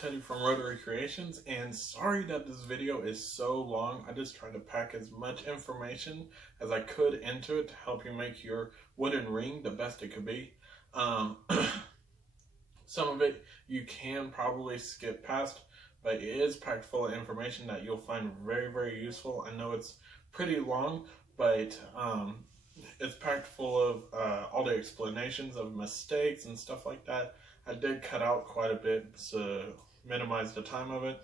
Teddy from Rotary Creations, and sorry that this video is so long. I just tried to pack as much information as I could into it to help you make your wooden ring the best it could be. Some of it you can probably skip past, but it is packed full of information that you'll find very, very useful. I know it's pretty long, but it's packed full of all the explanations of mistakes and stuff like that. I did cut out quite a bit to minimize the time of it,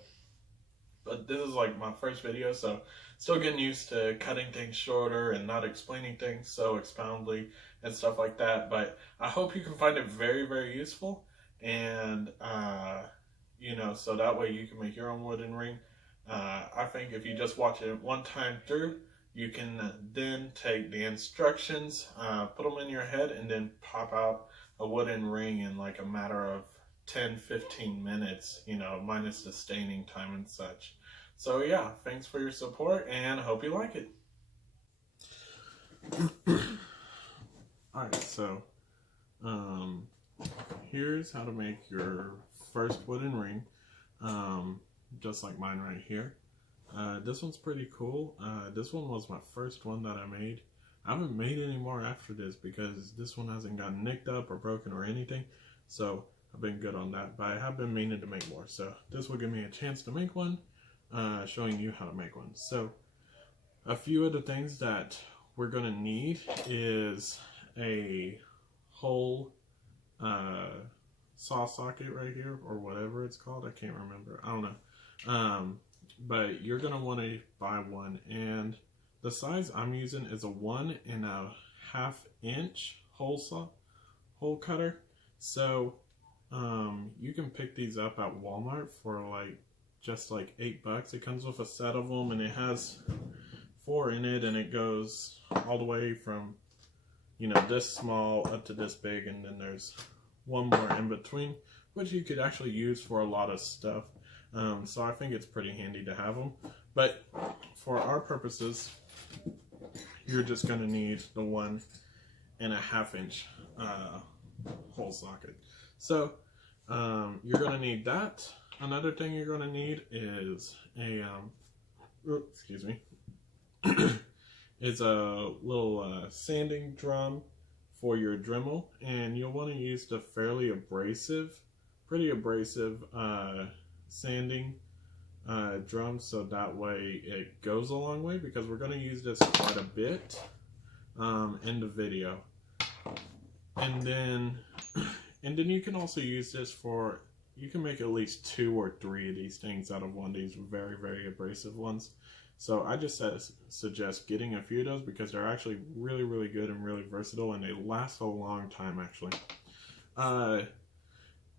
but this is like my first video, so still getting used to cutting things shorter and not explaining things so expoundly and stuff like that. But I hope you can find it very, very useful, and you know, so that way you can make your own wooden ring. I think if you just watch it one time through, you can then take the instructions, put them in your head, and then pop out a wooden ring in like a matter of 10-15 minutes, you know, minus the staining time and such. So yeah, thanks for your support and hope you like it. Alright, so here's how to make your first wooden ring, just like mine right here. This one's pretty cool. This one was my first one that I made. I haven't made any more after this because this one hasn't gotten nicked up or broken or anything, so I've been good on that. But I have been meaning to make more, so this will give me a chance to make one, showing you how to make one. So a few of the things that we're going to need is a whole saw socket right here, or whatever it's called. I can't remember. I don't know. But you're going to want to buy one, and the size I'm using is a 1.5 inch hole cutter. So you can pick these up at Walmart for like just like $8. It comes with a set of them, and it has 4 in it, and it goes all the way from, you know, this small up to this big, and then there's one more in between, which you could actually use for a lot of stuff. So I think it's pretty handy to have them. But for our purposes, you're just going to need the 1.5 inch hole socket. So you're going to need that. Another thing you're going to need is a excuse me, is a little sanding drum for your dremel, and you'll want to use the fairly abrasive, pretty abrasive sanding drum, so that way it goes a long way, because we're going to use this quite a bit in the video. And then you can also use this for, you can make at least 2 or 3 of these things out of one of these very, very abrasive ones. So I just suggest getting a few of those because they're actually really, really good and really versatile, and they last a long time actually.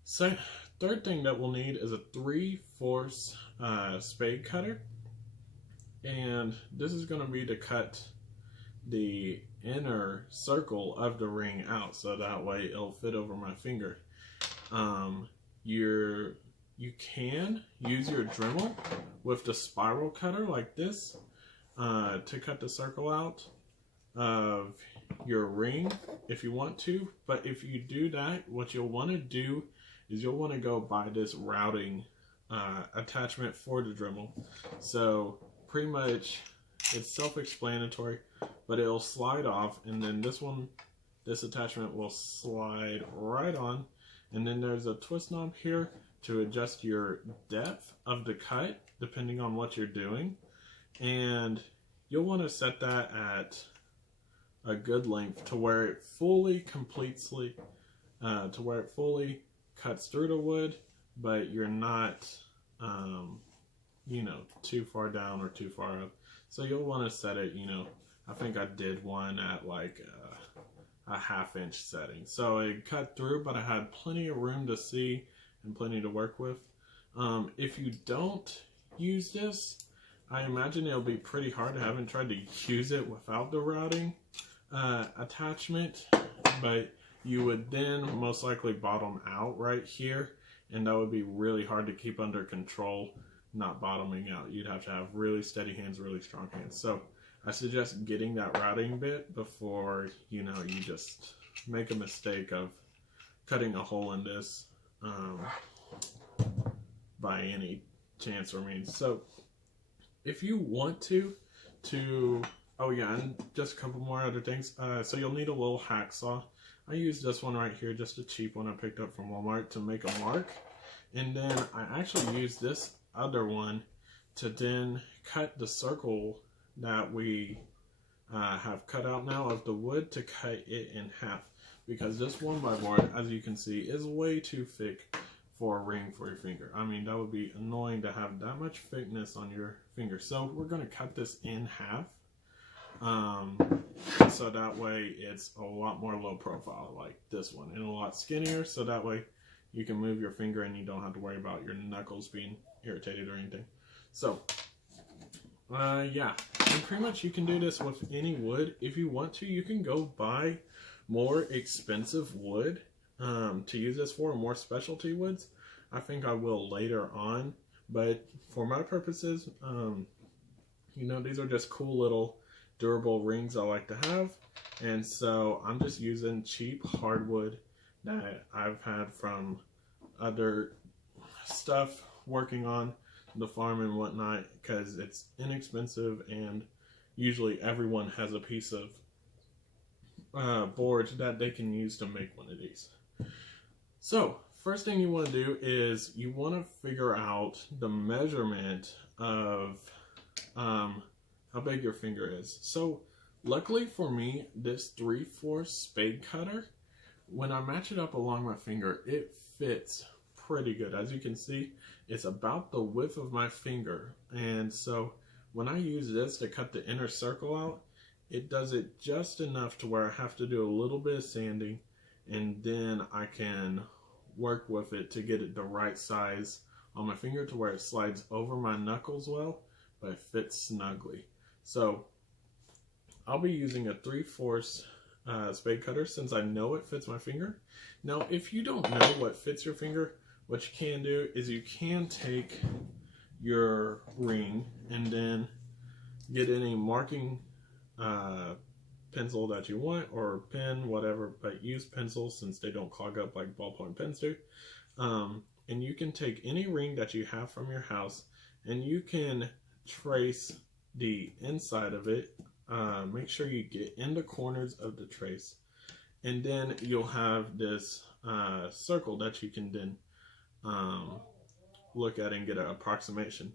So third thing that we'll need is a 3/4 spade cutter, and this is going to be to cut the inner circle of the ring out, so that way it'll fit over my finger. You can use your Dremel with the spiral cutter like this to cut the circle out of your ring if you want to, but if you do that, what you'll want to do is you'll want to go buy this routing attachment for the Dremel. So pretty much it's self-explanatory, but it'll slide off, and then this attachment will slide right on, and then there's a twist knob here to adjust your depth of the cut depending on what you're doing, and you'll want to set that at a good length to where it fully cuts through the wood, but you're not you know, too far down or too far up. So you'll want to set it, you know, I think I did one at like a 1/2 inch setting, so it cut through, but I had plenty of room to see and plenty to work with. If you don't use this, I imagine it'll be pretty hard. I haven't tried to use it without the routing attachment, but you would then most likely bottom out right here, and that would be really hard to keep under control, not bottoming out. You'd have to have really steady hands, really strong hands. So I suggest getting that routing bit before, you know, you just make a mistake of cutting a hole in this. by any chance or means. So if you want to, oh yeah, and just a couple more other things. So you'll need a little hacksaw. I use this one right here, just a cheap one I picked up from Walmart, to make a mark. And then I actually use this other one to then cut the circle that we have cut out now of the wood, to cut it in half. Because this 1x board, as you can see, is way too thick for a ring for your finger. I mean, that would be annoying to have that much thickness on your finger. So we're going to cut this in half. So that way it's a lot more low profile, like this one, and a lot skinnier, so that way you can move your finger and you don't have to worry about your knuckles being irritated or anything. So yeah, and pretty much you can do this with any wood. If you want to, you can go buy more expensive wood to use this for, more specialty woods. I think I will later on, but for my purposes, you know, these are just cool little durable rings I like to have, and so I'm just using cheap hardwood that I've had from other stuff working on the farm and whatnot, because it's inexpensive and usually everyone has a piece of board that they can use to make one of these. So first thing you want to do is you want to figure out the measurement of how big your finger is. So luckily for me, this 3/4 spade cutter, when I match it up along my finger, it fits pretty good. As you can see, it's about the width of my finger, and so when I use this to cut the inner circle out, it does it just enough to where I have to do a little bit of sanding, and then I can work with it to get it the right size on my finger to where it slides over my knuckles well, but it fits snugly. So I'll be using a 3/4 spade cutter since I know it fits my finger. Now, if you don't know what fits your finger, what you can do is you can take your ring and then get any marking pencil that you want, or pen, whatever, but use pencils since they don't clog up like ballpoint pens do. And you can take any ring that you have from your house and you can trace the inside of it. Make sure you get in the corners of the trace, and then you'll have this circle that you can then look at and get an approximation.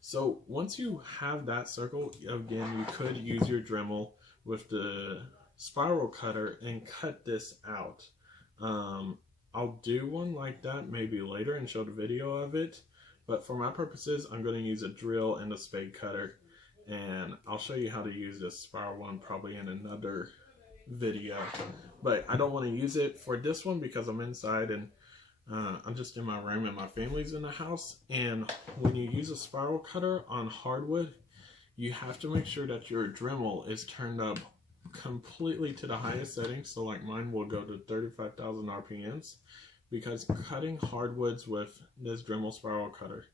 So once you have that circle, again, you could use your Dremel with the spiral cutter and cut this out. I'll do one like that maybe later and show the video of it, but for my purposes, I'm going to use a drill and a spade cutter, and I'll show you how to use this spiral one probably in another video. But I don't want to use it for this one because I'm inside and I'm just in my room and my family's in the house. And when you use a spiral cutter on hardwood, you have to make sure that your Dremel is turned up completely to the highest setting. So like mine will go to 35,000 RPMs, because cutting hardwoods with this Dremel spiral cutter,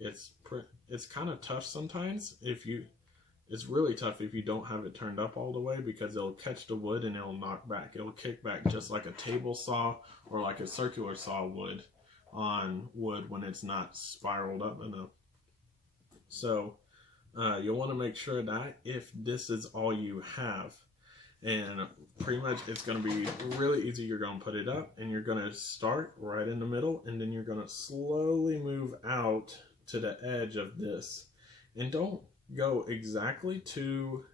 it's kind of tough sometimes. It's really tough if you don't have it turned up all the way, because it'll catch the wood and it'll knock back. It'll kick back just like a table saw or like a circular saw would on wood when it's not spiraled up enough. So you'll want to make sure that if this is all you have, and pretty much it's going to be really easy. You're going to put it up and you're going to start right in the middle, and then you're going to slowly move out to the edge of this. And don't go exactly to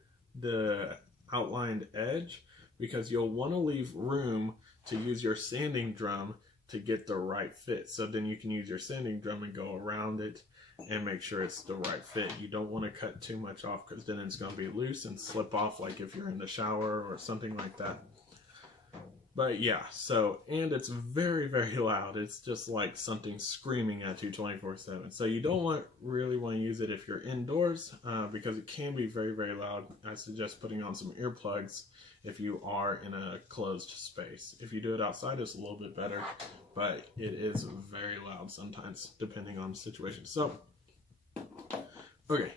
the outlined edge, because you'll want to leave room to use your sanding drum to get the right fit. So then you can use your sanding drum and go around it and make sure it's the right fit. You don't want to cut too much off, because then it's going to be loose and slip off, like if you're in the shower or something like that. But yeah, so, and it's very, very loud. It's just like something screaming at you 24/7. So you don't really want to use it if you're indoors, because it can be very, very loud. I suggest putting on some earplugs if you are in a closed space. If you do it outside, it's a little bit better, but it is very loud sometimes depending on the situation. So, okay,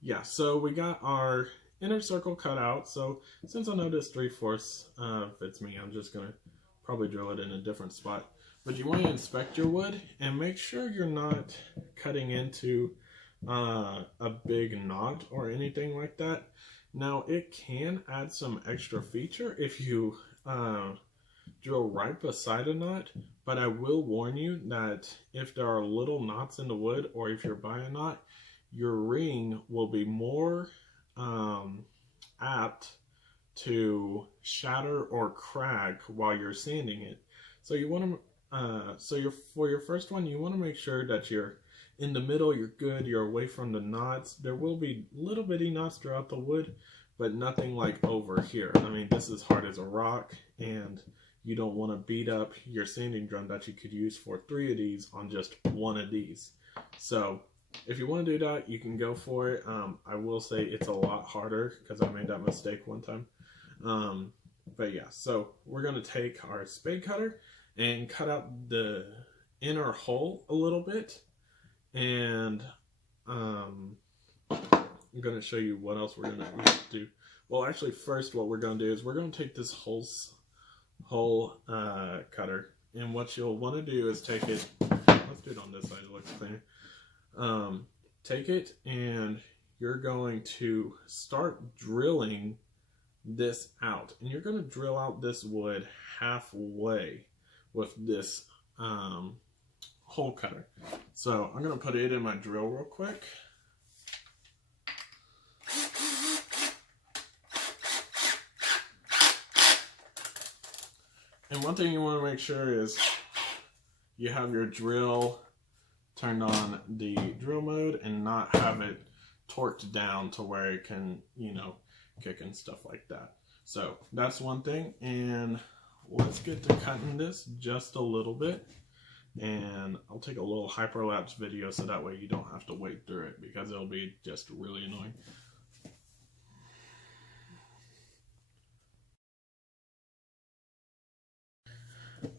yeah, so we got our inner circle cut out. So since I know this 3/4 fits me, I'm just gonna probably drill it in a different spot. But you want to inspect your wood and make sure you're not cutting into a big knot or anything like that. Now it can add some extra feature if you drill right beside a knot, but I will warn you that if there are little knots in the wood, or if you're by a knot, your ring will be more apt to shatter or crack while you're sanding it. So you want to, for your first one, you want to make sure that you're in the middle, you're good, you're away from the knots. There will be little bitty knots throughout the wood, but nothing like over here. I mean, this is hard as a rock, and you don't want to beat up your sanding drum that you could use for 3 of these on just 1 of these. So if you want to do that, you can go for it. I will say it's a lot harder because I made that mistake one time. But yeah, so we're going to take our spade cutter and cut out the inner hole a little bit. And I'm going to show you what else we're going to do. Well, actually, first what we're going to do is we're going to take this hole cutter. And what you'll want to do is take it, let's do it on this side, it looks cleaner. Take it and you're going to start drilling this out. And you're going to drill out this wood halfway with this hole cutter. So I'm going to put it in my drill real quick. And one thing you want to make sure is you have your drill turned on the drill mode and not have it torqued down to where it can, you know, kick and stuff like that. So that's one thing. And let's get to cutting this just a little bit. And I'll take a little hyperlapse video so that way you don't have to wait through it, because it'll be just really annoying.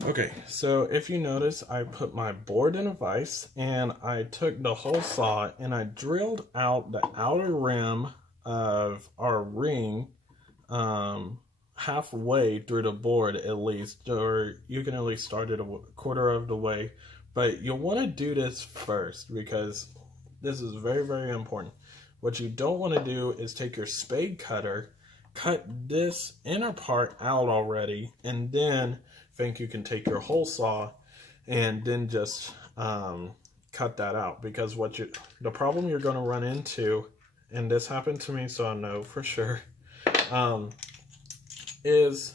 Okay, so if you notice, I put my board in a vise and I took the hole saw and I drilled out the outer rim of our ring halfway through the board at least, or you can at least start it a quarter of the way. But you'll want to do this first because this is very, very important. What you don't want to do is take your spade cutter, cut this inner part out already, and then think you can take your hole saw and then just cut that out. Because the problem you're going to run into, and this happened to me so I know for sure, is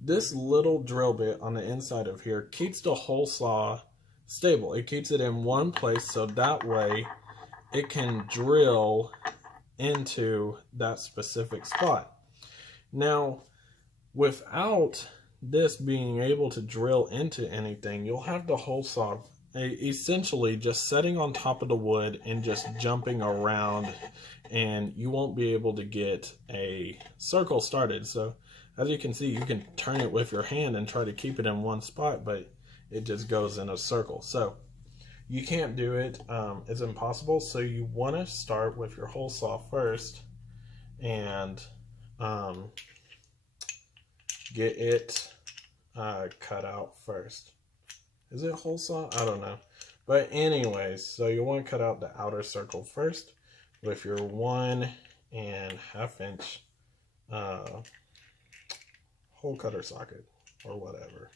this little drill bit on the inside of here keeps the hole saw stable. It keeps it in one place so that way it can drill into that specific spot. Now, without this being able to drill into anything, you'll have the hole saw essentially just setting on top of the wood and just jumping around, and you won't be able to get a circle started. So as you can see, you can turn it with your hand and try to keep it in one spot, but it just goes in a circle. So you can't do it. It's impossible. So you want to start with your hole saw first and get it cut out first. Is it hole saw? I don't know. But anyways, so you want to cut out the outer circle first with your 1.5 inch hole cutter socket or whatever.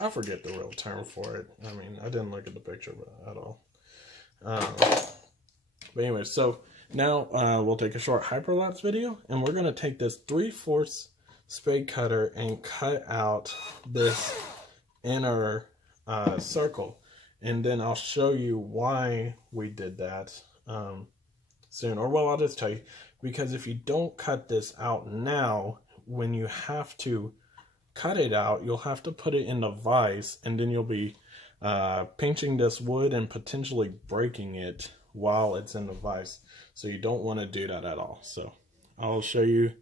I forget the real term for it. I mean, I didn't look at the picture at all. But anyway, so now we'll take a short hyperlapse video, and we're going to take this 3/4 spade cutter and cut out this inner circle. And then I'll show you why we did that soon. Or, well, I'll just tell you. Because if you don't cut this out now, when you have to cut it out, you'll have to put it in the vise, and then you'll be pinching this wood and potentially breaking it while it's in the vise. So you don't want to do that at all. So I'll show you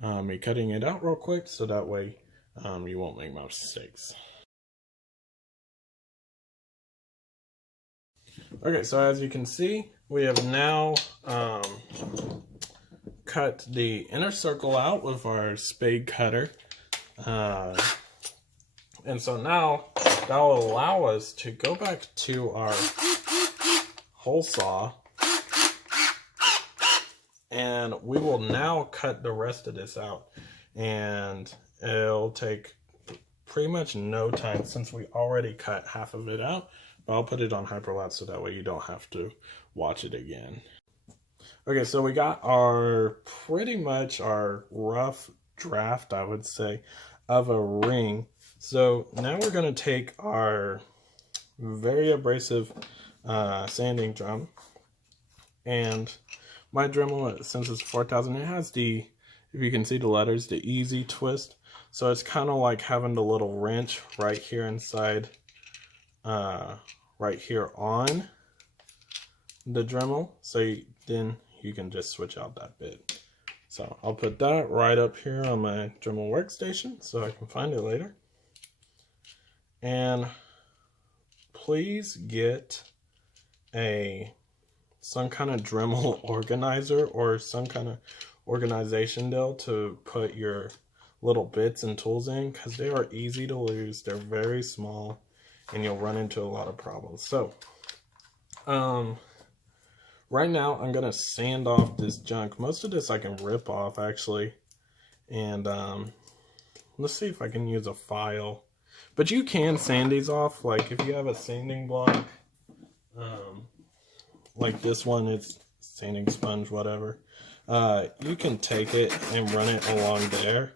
me cutting it out real quick so that way you won't make mistakes. Okay, so as you can see, we have now cut the inner circle out with our spade cutter. And so now that will allow us to go back to our hole saw, and we will now cut the rest of this out, and it'll take pretty much no time since we already cut half of it out. But I'll put it on hyperlapse so that way you don't have to watch it again. Okay, so we got our pretty much our rough draft, I would say, of a ring. So now we're going to take our very abrasive sanding drum, and my Dremel, since it's 4000, it has the, if you can see the letters, the easy twist. So it's kind of like having the little wrench right here inside, right here on the Dremel. So then you can just switch out that bit. So I'll put that right up here on my Dremel workstation so I can find it later. And please get some kind of Dremel organizer or some kind of organization deal to put your little bits and tools in, because they are easy to lose. They're very small and you'll run into a lot of problems. So right now I'm gonna sand off this junk. Most of this I can rip off actually, and let's see if I can use a file. But you can sand these off, like if you have a sanding block, like this one, it's sanding sponge, whatever. You can take it and run it along there,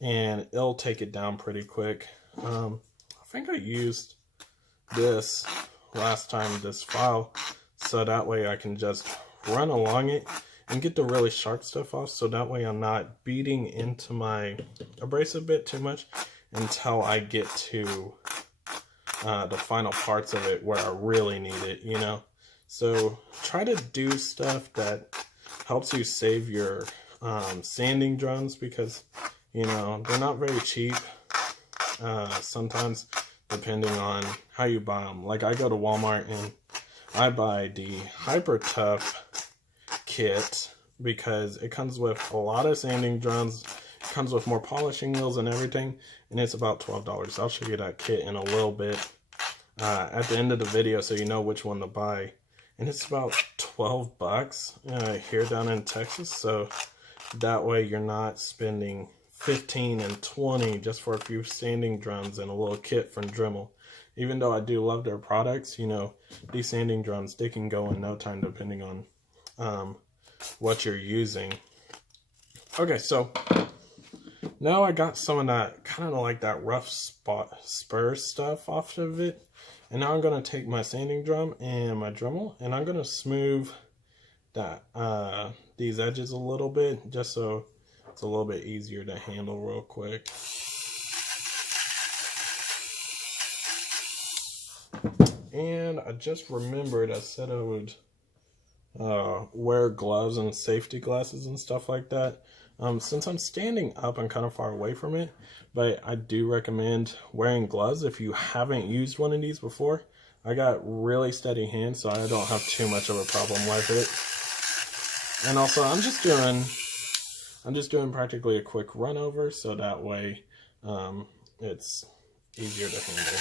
and it'll take it down pretty quick. I think I used this last time, this file, so that way I can just run along it and get the really sharp stuff off, so that way I'm not beating into my abrasive bit too much until I get to the final parts of it where I really need it, you know. So try to do stuff that helps you save your sanding drums, because, you know, they're not very cheap sometimes, depending on how you buy them. Like I go to Walmart and I buy the Hyper Tough kit because it comes with a lot of sanding drums. It comes with more polishing wheels and everything, and it's about $12. I'll show you that kit in a little bit at the end of the video so you know which one to buy. And it's about 12 bucks here down in Texas, so that way you're not spending 15 and 20 just for a few sanding drums and a little kit from Dremel. Even though I do love their products, you know, these sanding drums, they can go in no time depending on what you're using. Okay, so now I got some of that kind of like that rough spur stuff off of it. And now I'm going to take my sanding drum and my Dremel, and I'm going to smooth that these edges a little bit, just so it's a little bit easier to handle real quick. And I just remembered I said I would wear gloves and safety glasses and stuff like that. Since I'm standing up, I'm kind of far away from it, but I do recommend wearing gloves if you haven't used one of these before. I got really steady hands, so I don't have too much of a problem with it. And also, I'm just doing practically a quick run over, so that way it's easier to handle.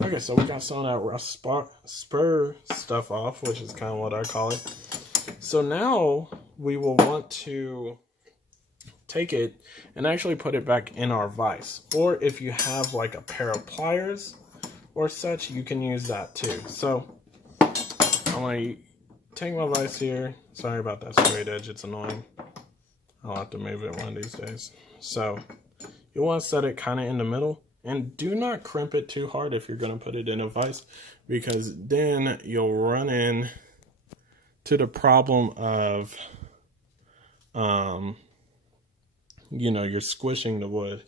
Okay, so we got some of that rough spur stuff off, which is kind of what I call it. So now we will want to take it and actually put it back in our vise. Or if you have like a pair of pliers or such, you can use that too. So I'm going to take my vise here. Sorry about that straight edge, it's annoying. I'll have to move it one of these days. So you want to set it kind of in the middle. And do not crimp it too hard if you're going to put it in a vise, because then you'll run in to the problem of, you know, you're squishing the wood.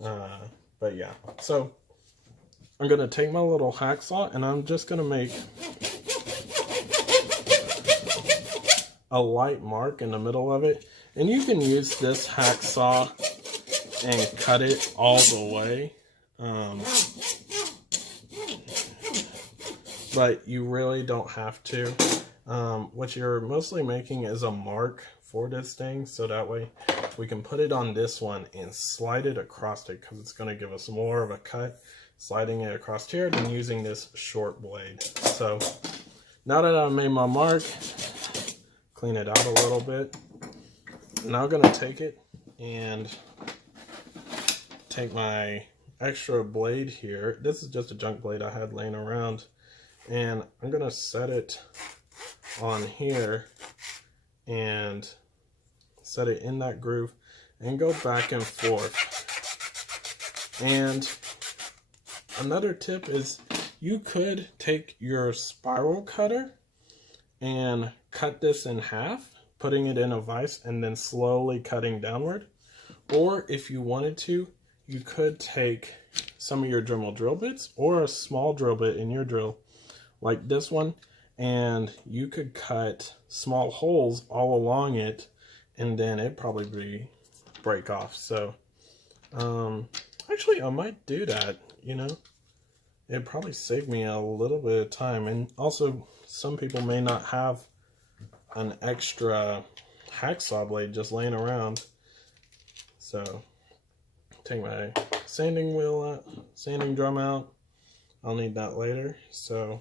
But yeah, so I'm going to take my little hacksaw and I'm just going to make a light mark in the middle of it. And you can use this hacksaw and cut it all the way. But you really don't have to. What you're mostly making is a mark for this thing, so that way we can put it on this one and slide it across it, because it's going to give us more of a cut sliding it across here than using this short blade. So now that I've made my mark, clean it out a little bit. Now I'm going to take it and take my extra blade here. This is just a junk blade I had laying around, and I'm going to set it on here and set it in that groove and go back and forth. And another tip is you could take your spiral cutter and cut this in half, putting it in a vise and then slowly cutting downward. Or if you wanted to, you could take some of your Dremel drill bits or a small drill bit in your drill like this one, and you could cut small holes all along it, and then it'd probably break off. So actually I might do that, you know. It'd probably save me a little bit of time. And also, some people may not have an extra hacksaw blade just laying around. So take my sanding wheel out, sanding drum out. I'll need that later. So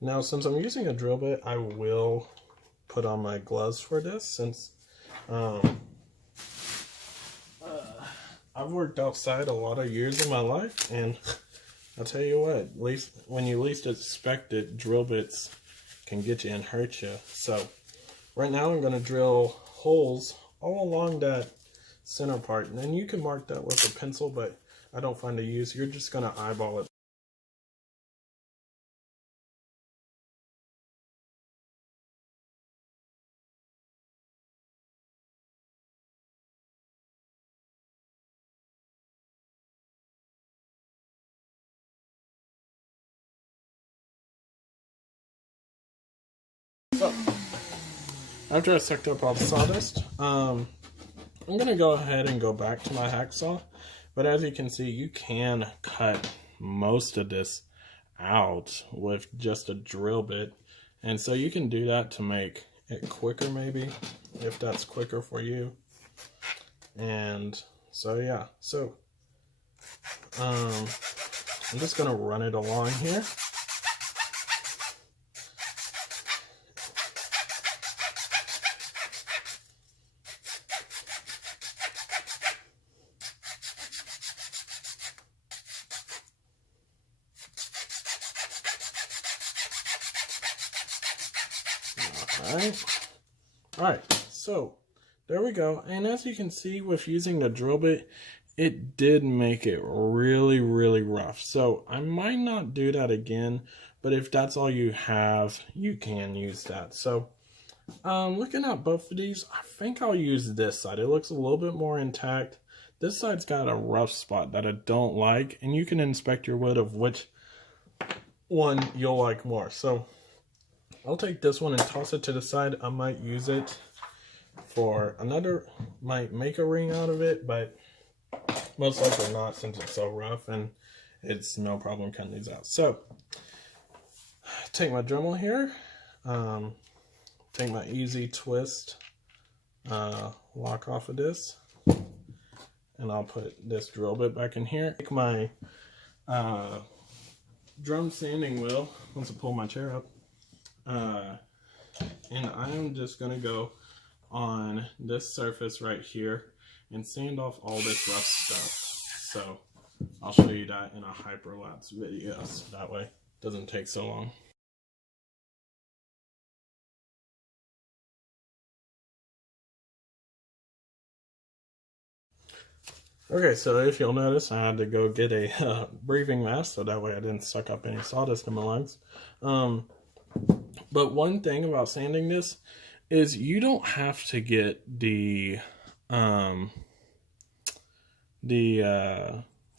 now, since I'm using a drill bit, I will put on my gloves for this, since I've worked outside a lot of years of my life, and I'll tell you what, at least when you least expect it, drill bits can get you and hurt you. So right now I'm going to drill holes all along that center part, and then you can mark that with a pencil, but I don't find a use. You're just going to eyeball it. So, after I sucked up all the sawdust, I'm going to go ahead and go back to my hacksaw. But as you can see, you can cut most of this out with just a drill bit. And so you can do that to make it quicker, maybe, if that's quicker for you. And so, yeah. So, I'm just going to run it along here. Alright, so there we go. And as you can see, with using the drill bit, it did make it really, really rough. So I might not do that again, but if that's all you have, you can use that. So looking at both of these, I think I'll use this side. It looks a little bit more intact. This side's got a rough spot that I don't like, and you can inspect your wood of which one you'll like more. So I'll take this one and toss it to the side. I might use it for another, might make a ring out of it, but most likely not, since it's so rough and it's no problem cutting these out. So take my Dremel here, take my easy twist lock off of this, and I'll put this drill bit back in here. Take my drum sanding wheel, once I pull my chair up, and I'm just going to go on this surface right here and sand off all this rough stuff. So I'll show you that in a hyperlapse video, so that way it doesn't take so long. Okay, so if you'll notice, I had to go get a breathing mask so that way I didn't suck up any sawdust in my lungs. But one thing about sanding this is you don't have to get the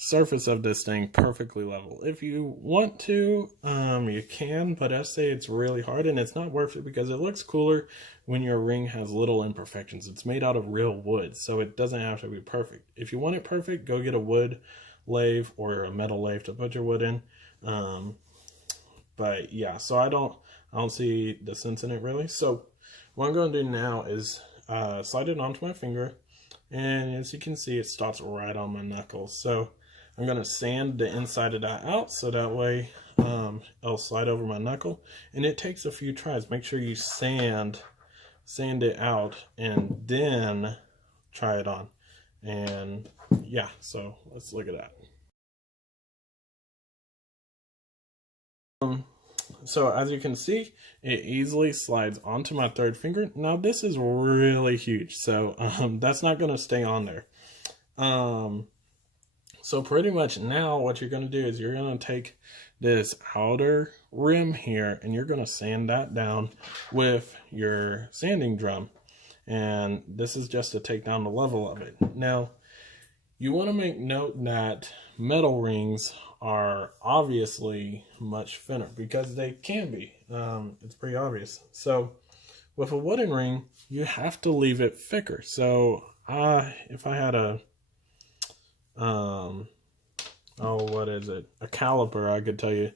surface of this thing perfectly level. If you want to, you can, but I say it's really hard and it's not worth it because it looks cooler when your ring has little imperfections. It's made out of real wood, so it doesn't have to be perfect. If you want it perfect, go get a wood lathe or a metal lathe to put your wood in. But yeah, so I don't see the sense in it really. So what I'm going to do now is slide it onto my finger, and as you can see, it stops right on my knuckles. So I'm going to sand the inside of that out so that way it'll slide over my knuckle. And it takes a few tries. Make sure you sand it out and then try it on. And yeah, so let's look at that. So as you can see, it easily slides onto my third finger. Now this is really huge, so that's not going to stay on there. So pretty much now what you're going to do is you're going to take this outer rim here and you're going to sand that down with your sanding drum. And this is just to take down the level of it. Now, you want to make note that metal rings are obviously much thinner because they can be. It's pretty obvious. So with a wooden ring, you have to leave it thicker. So if I had a what is it? A caliper, I could tell you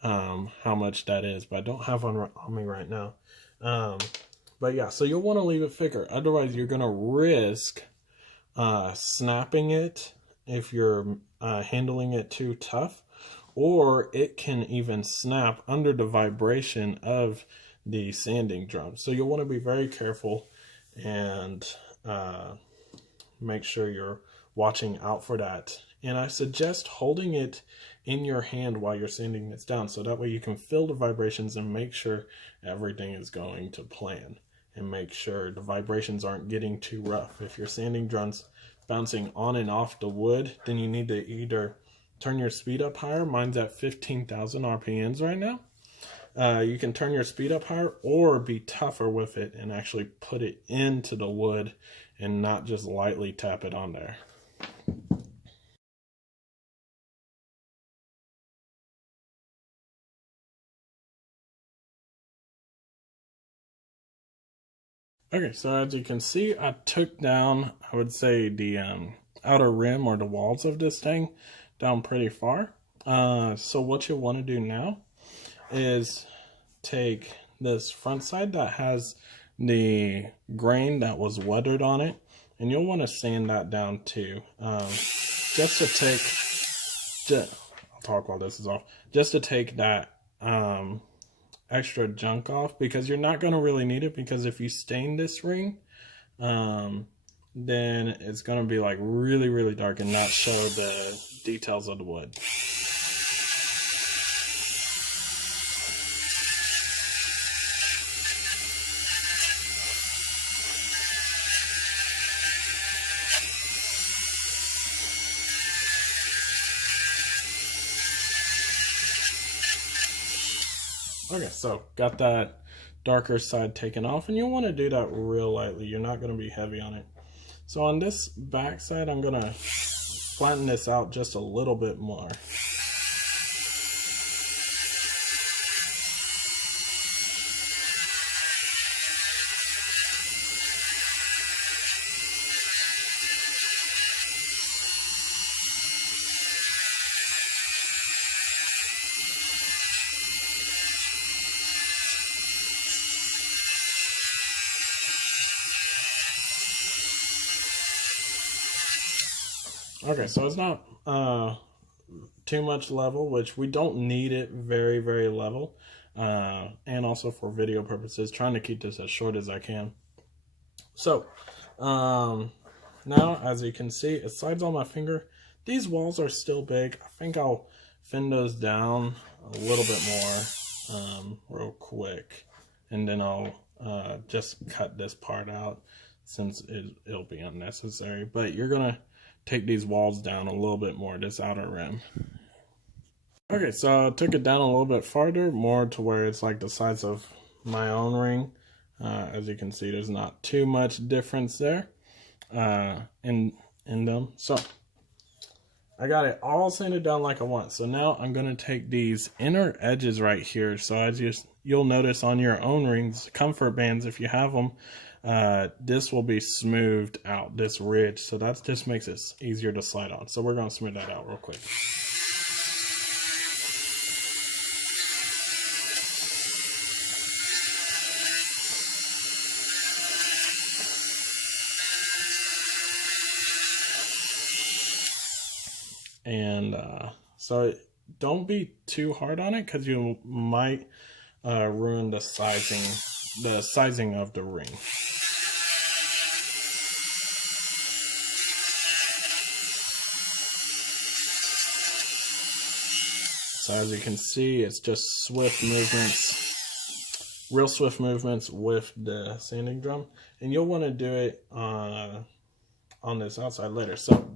how much that is, but I don't have one on me right now. But yeah, so you'll want to leave it thicker. Otherwise, you're going to risk snapping it if you're handling it too tough, or it can even snap under the vibration of the sanding drum. So you'll want to be very careful and make sure you're watching out for that. And I suggest holding it in your hand while you're sanding this down, so that way you can feel the vibrations and make sure everything is going to plan, and make sure the vibrations aren't getting too rough. If your sanding drum's bouncing on and off the wood, then you need to either turn your speed up higher. Mine's at 15,000 RPMs right now. You can turn your speed up higher or be tougher with it and actually put it into the wood and not just lightly tap it on there. Okay, so as you can see, I took down, I would say, the outer rim or the walls of this thing down pretty far. So what you'll want to do now is take this front side that has the grain that was weathered on it, and you'll want to sand that down too. Just to take, I'll talk while this is off, just to take that extra junk off, because you're not going to really need it, because if you stain this ring, then it's going to be like really dark and not show the details of the wood. Okay, so got that darker side taken off, and you'll want to do that real lightly. You're not going to be heavy on it. So on this back side, I'm going to flatten this out just a little bit more. Okay, so it's not too much level, which we don't need it very level. And also for video purposes, trying to keep this as short as I can. So, now as you can see, it slides on my finger. These walls are still big. I think I'll thin those down a little bit more real quick. And then I'll just cut this part out since it'll be unnecessary. But you're going to take these walls down a little bit more, this outer rim. Okay, so I took it down a little bit farther, more to where it's like the size of my own ring. As you can see, there's not too much difference there in them. So I got it all sanded down like I want. So now I'm going to take these inner edges right here. So as you'll notice on your own rings, comfort bands, if you have them, this will be smoothed out, this ridge. So that just makes it easier to slide on. So we're going to smooth that out real quick. And so don't be too hard on it, because you might ruin the sizing of the ring. So as you can see, it's just swift movements, real swift movements with the sanding drum, and you'll want to do it on this outside later. So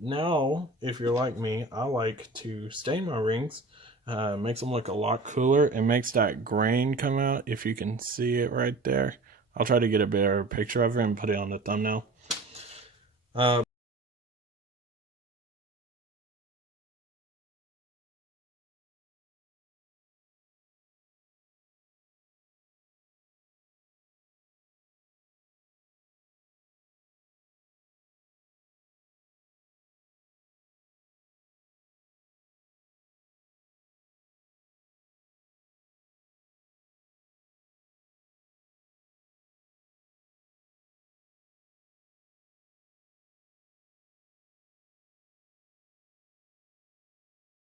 now, if you're like me, I like to stain my rings. Makes them look a lot cooler. It makes that grain come out, if you can see it right there. I'll try to get a better picture of it and put it on the thumbnail.